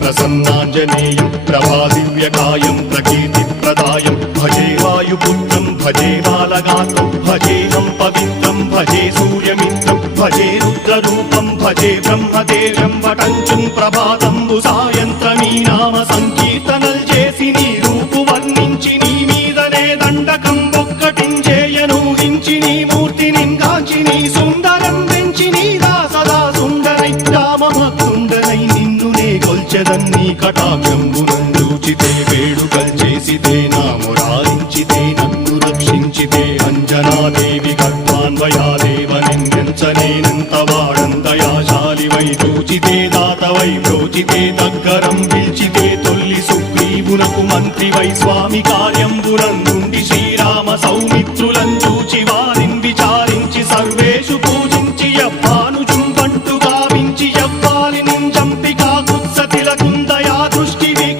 प्रसन्नाञ्जनेयं प्रभादिव्यकायं प्रकीर्तिप्रदायं भजे वायुपुत्रं भजे बालगात्रं भजेऽहं पवित्रं भजे सूर्यमित्रं भजे रुद्ररूपं भजे ब्रह्मदेव्यं वटञ्चं ప్రభాతంబు సాయంత్రమీ నామ సంకీర్తనల్ చేసి నీ రూపు వర్ణించి నీ మీదనే దండకం ఒక్కటించేయనూహించి నీ మూర్తిని గాంచి నీ సుందరం పెంచి నీ దాసదా సుందరై రామభక్తుండనై నిన్నునే కొల్చెదన్నీ కటాక్షంబునందూచితే వేడుకల్ చేసితే నా మురారించితే నన్ను రక్షించితే అంజనాదేవి గర్భాన్వయాదేవ నిందించనేనంత వాడందయాశాలివై చూచితే దాతవై బ్రోచితే దగ్గరం పిలిచితే తొల్లి సుగ్రీవునకు మంత్రివై స్వామి కార్యంబునందుండి శ్రీరామ సౌమిత్రు